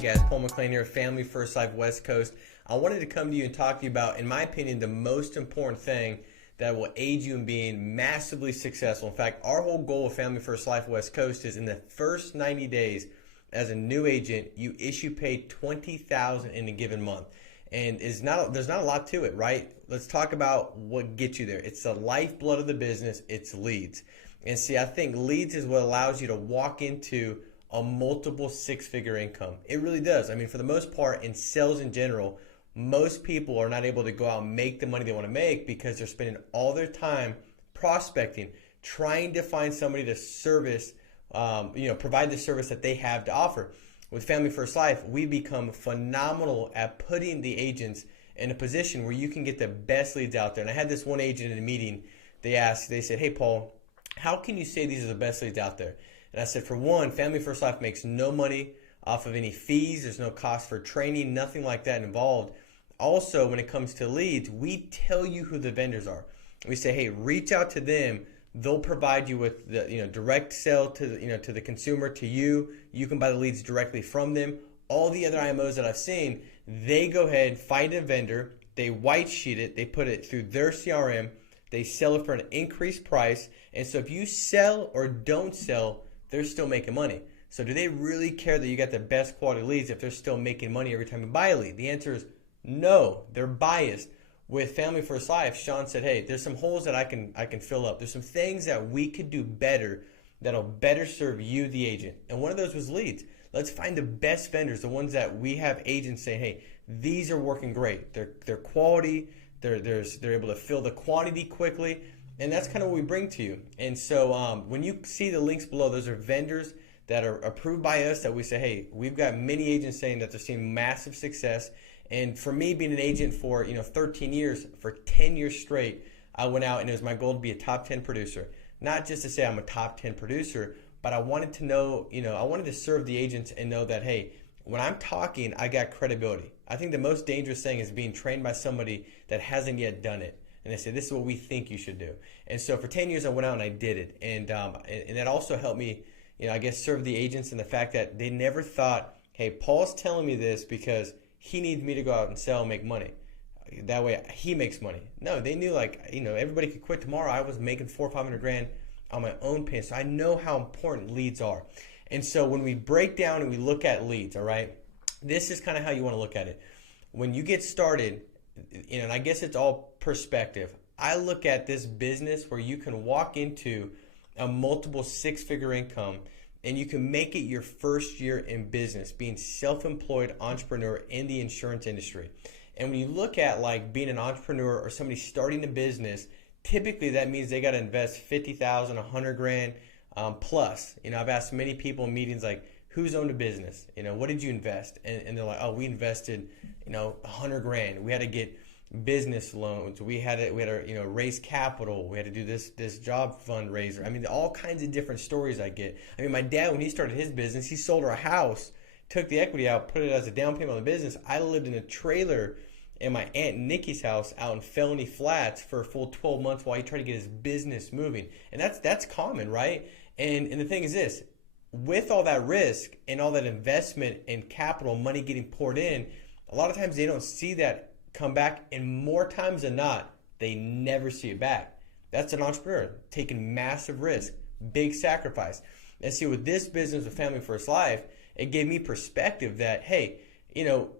guys, Paul McLean here, Family First Life West Coast. I wanted to come to you and talk to you about, in my opinion, the most important thing that will aid you in being massively successful. In fact, our whole goal of Family First Life West Coast is in the first 90 days as a new agent, you issue pay $20,000 in a given month. And there's not a lot to it, right? Let's talk about what gets you there. It's the lifeblood of the business. It's leads. And see, I think leads is what allows you to walk into a multiple six-figure income. It really does. I mean, for the most part, in sales in general, most people are not able to go out and make the money they want to make because they're spending all their time prospecting, trying to find somebody to service, provide the service that they have to offer. With Family First Life, we become phenomenal at putting the agents in a position where you can get the best leads out there. And I had this one agent in a meeting. They said, "Hey, Paul, how can you say these are the best leads out there?" And I said, for one, Family First Life makes no money off of any fees. There's no cost for training, nothing like that involved. Also, when it comes to leads, we tell you who the vendors are. We say, hey, reach out to them. They'll provide you with the direct sell to the consumer, to you. You can buy the leads directly from them. All the other IMOs that I've seen, they go ahead, find a vendor, they white sheet it, they put it through their CRM, they sell it for an increased price. And so if you sell or don't sell, they're still making money. So do they really care that you got the best quality leads if they're still making money every time you buy a lead? The answer is no. They're biased. With Family First Life, Sean said, hey, there's some holes that I can fill up. There's some things that we could do better that'll better serve you, the agent. And one of those was leads. Let's find the best vendors, the ones that we have agents saying, hey, these are working great. They're quality. They're able to fill the quantity quickly. And that's kind of what we bring to you. And so when you see the links below, those are vendors that are approved by us that we say, hey, we've got many agents saying that they're seeing massive success. And for me, being an agent for 13 years, for 10 years straight, I went out and it was my goal to be a top 10 producer. Not just to say I'm a top 10 producer, but I wanted to know, I wanted to serve the agents and know that, hey, when I'm talking, I got credibility. I think the most dangerous thing is being trained by somebody that hasn't yet done it. And they say, this is what we think you should do. And so for 10 years, I went out and I did it. And that also helped me, serve the agents in the fact that they never thought, hey, Paul's telling me this because he needs me to go out and sell and make money. That way he makes money. No, they knew everybody could quit tomorrow. I was making $400,000 or $500,000 on my own pay. So I know how important leads are. And so when we break down and we look at leads, all right, this is kind of how you want to look at it. When you get started, and I guess it's all perspective. I look at this business where you can walk into a multiple six-figure income and you can make it your first year in business, being self-employed entrepreneur in the insurance industry. And when you look at like being an entrepreneur or somebody starting a business, typically that means they got to invest $50,000, $100,000 plus. I've asked many people in meetings like, who's owned a business? What did you invest? And they're like, oh, we invested, $100,000. We had to get business loans. We had to raise capital. We had to do this job fundraiser. I mean, all kinds of different stories I get. I mean, my dad, when he started his business, he sold our house, took the equity out, put it as a down payment on the business. I lived in a trailer in my Aunt Nikki's house out in Felony Flats for a full 12 months while he tried to get his business moving. And that's common, right? And the thing is this, with all that risk and all that investment and capital money getting poured in, a lot of times they don't see that come back, and more times than not, they never see it back. That's an entrepreneur taking massive risk, big sacrifice. And see, with this business with Family First Life, it gave me perspective that, hey,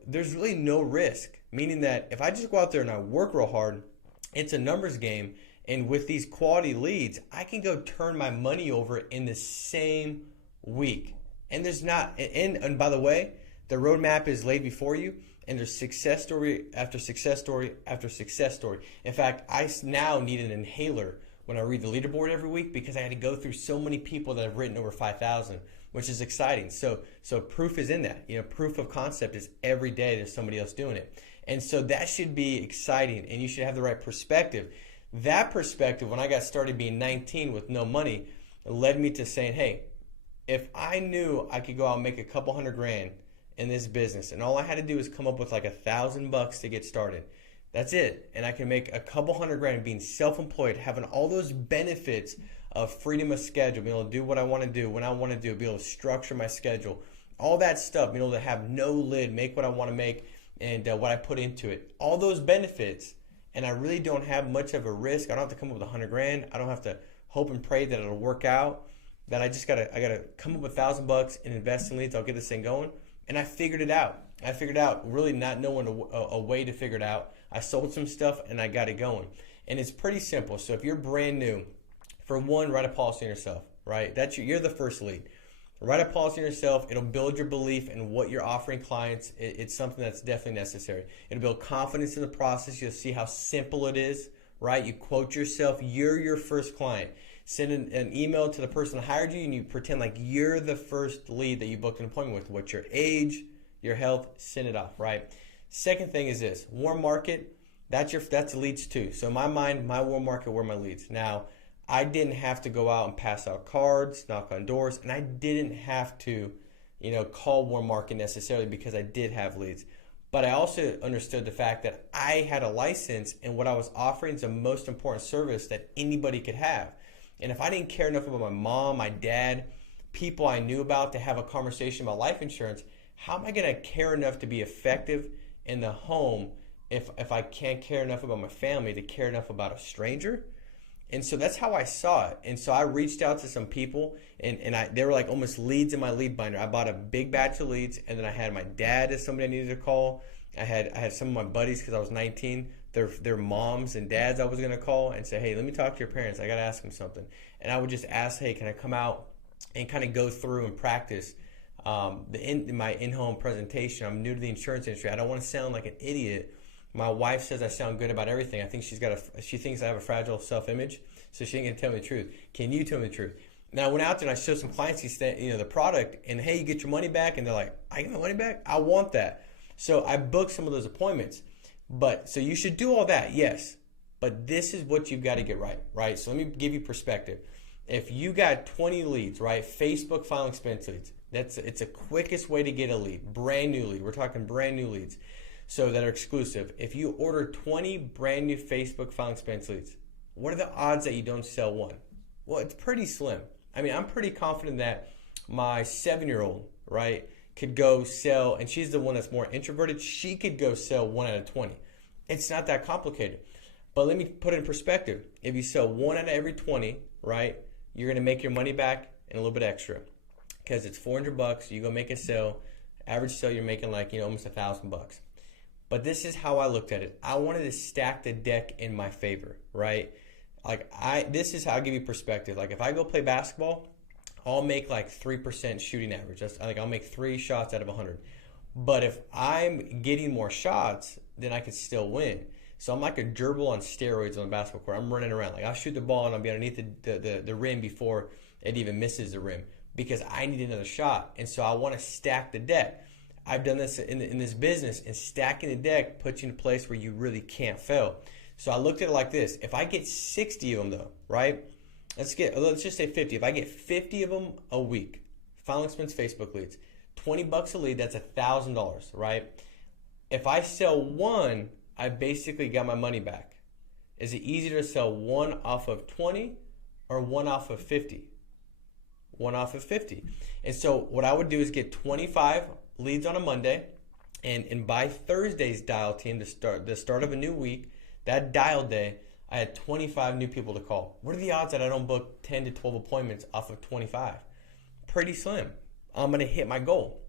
there's really no risk. Meaning that if I just go out there and I work real hard, it's a numbers game. And with these quality leads, I can go turn my money over in the same week. And there's not, and by the way, the roadmap is laid before you. And there's success story after success story after success story. In fact, I now need an inhaler when I read the leaderboard every week because I had to go through so many people that have written over 5,000, which is exciting. So proof is in that. Proof of concept is every day there's somebody else doing it. And so that should be exciting, and you should have the right perspective. That perspective, when I got started being 19 with no money, led me to saying, hey, if I knew I could go out and make a couple $100,000 in this business, and all I had to do is come up with like $1,000 to get started. That's it. And I can make a couple $100,000 being self-employed, having all those benefits of freedom of schedule, being able to do what I want to do, when I want to do, be able to structure my schedule, all that stuff, to have no lid, make what I want to make, and what I put into it, all those benefits, and I really don't have much of a risk. I don't have to come up with $100,000. I don't have to hope and pray that it'll work out. That I gotta come up with $1,000 and invest in leads. I'll get this thing going, and I figured it out. Really not knowing a way to figure it out. I sold some stuff and I got it going, and it's pretty simple. So if you're brand new, for one, write a policy on yourself. Right, you're the first lead. Write a policy on yourself. It'll build your belief in what you're offering clients. It's something that's definitely necessary. It'll build confidence in the process. You'll see how simple it is, right? You quote yourself. You're your first client. Send an email to the person that hired you, and you pretend like you're the first lead that you booked an appointment with. What's your age, your health, send it off, right? Second thing is this, warm market. That's leads too. So in my mind, my warm market were my leads. Now, I didn't have to go out and pass out cards, knock on doors, and I didn't have to, call warm market necessarily because I did have leads. But I also understood the fact that I had a license, and what I was offering is the most important service that anybody could have. And if I didn't care enough about my mom, my dad, people I knew about to have a conversation about life insurance, how am I going to care enough to be effective in the home if I can't care enough about my family to care enough about a stranger? And so that's how I saw it. And so I reached out to some people, and they were like almost leads in my lead binder. I bought a big batch of leads, and then I had my dad as somebody I needed to call. I had some of my buddies because I was 19. Their moms and dads I was going to call and say, hey, let me talk to your parents. I got to ask them something. And I would just ask, hey, can I come out and kind of go through and practice my in-home presentation? I'm new to the insurance industry. I don't want to sound like an idiot. My wife says I sound good about everything. I think she thinks I have a fragile self-image, so she ain't going to tell me the truth. Can you tell me the truth? Now, I went out there and I showed some clients the product, and hey, you get your money back, and they're like, I get my money back? I want that. So I booked some of those appointments. So you should do all that, yes. But this is what you've got to get right? So let me give you perspective. If you got 20 leads, right, Facebook filing expense leads, it's the quickest way to get a lead, brand new lead. We're talking brand new leads, so that are exclusive. If you order 20 brand new Facebook filing expense leads, what are the odds that you don't sell one? Well, it's pretty slim. I mean, I'm pretty confident that my 7-year-old, right, could go sell, and she's the one that's more introverted, she could go sell 1 out of 20. It's not that complicated. But let me put it in perspective. If you sell 1 out of every 20, right, you're going to make your money back and a little bit extra. Because it's $400, you go make a sale, average sale you're making like, almost $1,000. But this is how I looked at it. I wanted to stack the deck in my favor, right? This is how I give you perspective. Like if I go play basketball, I'll make like 3% shooting average. I'll make 3 shots out of 100. But if I'm getting more shots, then I can still win. So I'm like a gerbil on steroids on the basketball court. I'm running around. Like I'll shoot the ball and I'll be underneath the rim before it even misses the rim because I need another shot. And so I want to stack the deck. I've done this in this business, and stacking the deck puts you in a place where you really can't fail. So I looked at it like this. If I get 60 of them though, right? Let's just say 50. If I get 50 of them a week, filing expense Facebook leads, $20 a lead, that's $1,000, right? If I sell one, I basically got my money back. Is it easier to sell one off of 20 or one off of 50? One off of 50. And so what I would do is get 25 leads on a Monday, and by Thursday's dial team, the start of a new week, that dial day, I had 25 new people to call. What are the odds that I don't book 10 to 12 appointments off of 25? Pretty slim. I'm going to hit my goal.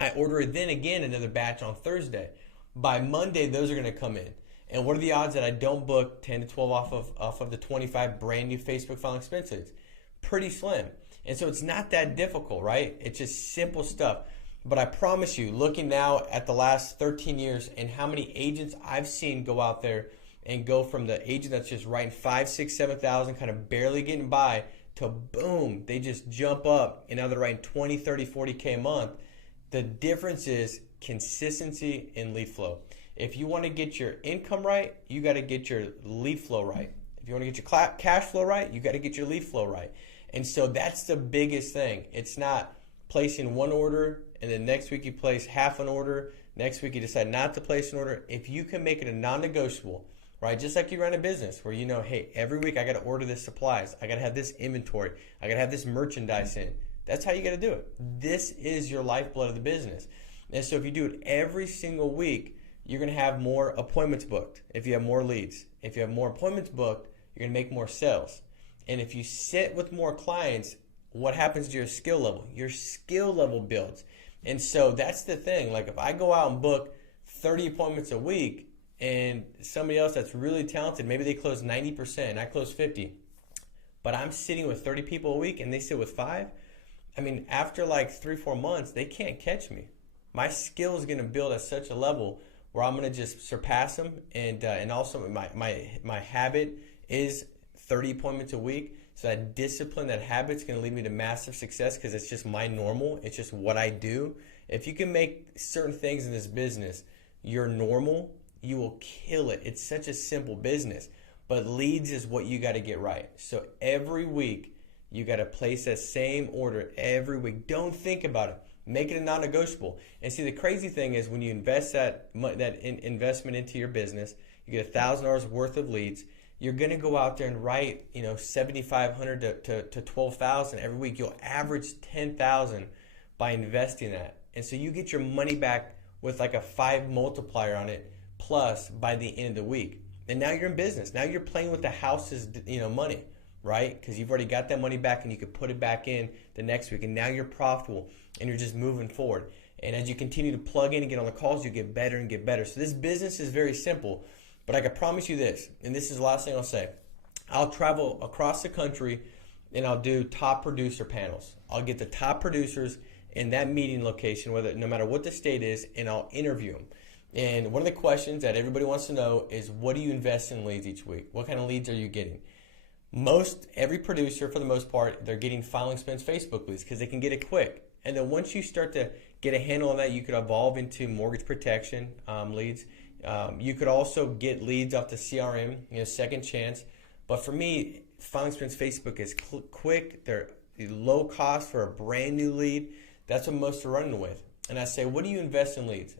I order it then again another batch on Thursday. By Monday, those are going to come in. And what are the odds that I don't book 10 to 12 off of the 25 brand new Facebook filing expense leads? Pretty slim. And so it's not that difficult, right? It's just simple stuff. But I promise you, looking now at the last 13 years and how many agents I've seen go out there and go from the agent that's just writing 5, 6, 7,000, kind of barely getting by, to boom, they just jump up and now they're writing 20, 30, 40K a month. The difference is consistency in lead flow. If you want to get your income right, you got to get your lead flow right. If you want to get your cash flow right, you got to get your lead flow right. And so that's the biggest thing. It's not placing one order and then next week you place half an order. Next week you decide not to place an order. If you can make it a non-negotiable, right? Just like you run a business where you know, hey, every week I got to order this supplies. I got to have this inventory. I got to have this merchandise in. That's how you got to do it. This is your lifeblood of the business. And so if you do it every single week, you're going to have more appointments booked if you have more leads. If you have more appointments booked, you're going to make more sales. And if you sit with more clients, what happens to your skill level? Your skill level builds. And so that's the thing. Like if I go out and book 30 appointments a week and somebody else that's really talented, maybe they close 90% and I close 50, but I'm sitting with 30 people a week and they sit with 5, I mean, after like 3-4 months, they can't catch me. My skill is going to build at such a level where I'm going to just surpass them. And also my habit is 30 appointments a week. So that discipline, that habit's going to lead me to massive success because it's just my normal. It's just what I do. If you can make certain things in this business your normal, you will kill it. It's such a simple business. But leads is what you got to get right. So every week, you got to place that same order every week. Don't think about it. Make it a non-negotiable. And see, the crazy thing is when you invest that investment into your business, you get $1,000 worth of leads. You're going to go out there and write, 7,500 to 12,000 every week. You'll average 10,000 by investing that. And so you get your money back with like a 5 multiplier on it plus by the end of the week. And now you're in business. Now you're playing with the house's, money, right? Because you've already got that money back and you can put it back in the next week. And now you're profitable and you're just moving forward. And as you continue to plug in and get on the calls, you get better and get better. So this business is very simple. But I can promise you this, and this is the last thing I'll say. I'll travel across the country and I'll do top producer panels. I'll get the top producers in that meeting location, no matter what the state is, and I'll interview them. And one of the questions that everybody wants to know is, what do you invest in leads each week? What kind of leads are you getting? Every producer, for the most part, they're getting Filing Spins Facebook leads because they can get it quick. And then once you start to get a handle on that, you could evolve into mortgage protection leads. You could also get leads off the CRM, second chance. But for me, Filing Spins Facebook is quick. They're low cost for a brand new lead. That's what most are running with. And I say, what do you invest in leads?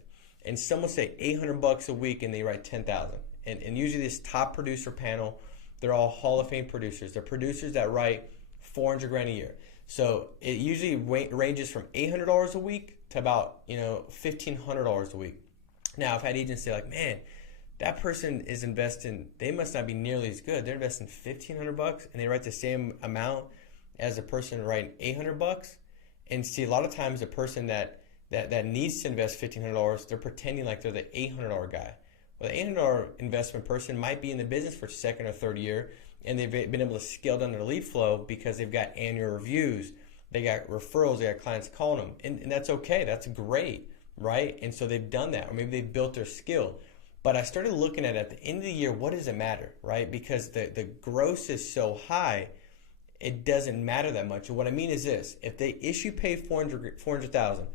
And some will say $800 a week and they write 10,000. And usually this top producer panel, they're all Hall of Fame producers. They're producers that write $400,000 a year. So it usually ranges from $800 a week to about $1,500 a week. Now I've had agents say like, man, that person is investing, they must not be nearly as good. They're investing $1,500 and they write the same amount as a person writing $800. And see, a lot of times the person that needs to invest $1,500, they're pretending like they're the $800 guy. Well, the $800 investment person might be in the business for second or third year, and they've been able to scale down their lead flow because they've got annual reviews, they got referrals, they got clients calling them, and that's okay. That's great, right? And so they've done that, or maybe they've built their skill. But I started looking at the end of the year, what does it matter, right? Because the gross is so high, it doesn't matter that much. And what I mean is this: if they issue pay $400,000,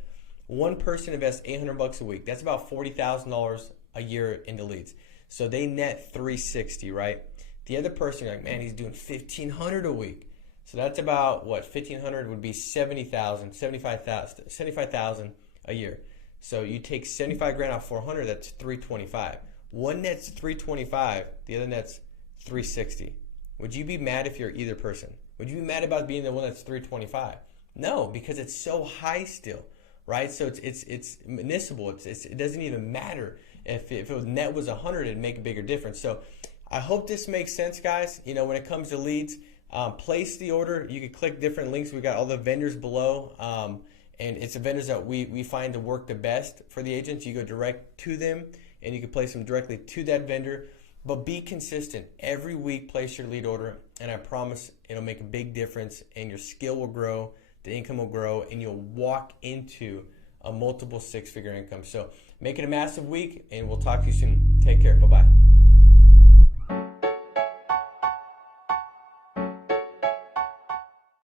one person invests $800 a week. That's about $40,000 a year into leads. So they net $360, right? The other person, you're like, man, he's doing $1,500 a week. So that's about what? $1,500 would be $75,000 a year. So you take $75,000 off $400, that's $325. One net's $325, the other net's $360. Would you be mad if you're either person? Would you be mad about being the one that's $325? No, because it's so high still, right? So it's municipal. It doesn't even matter if net was 100, it'd make a bigger difference. So I hope this makes sense, guys. When it comes to leads, place the order. You can click different links. We got all the vendors below, and it's the vendors that we find to work the best for the agents. You go direct to them, and you can place them directly to that vendor. But be consistent. Every week, place your lead order, and I promise it'll make a big difference, and your skill will grow, the income will grow, and you'll walk into a multiple six-figure income. So make it a massive week, and we'll talk to you soon. Take care. Bye-bye.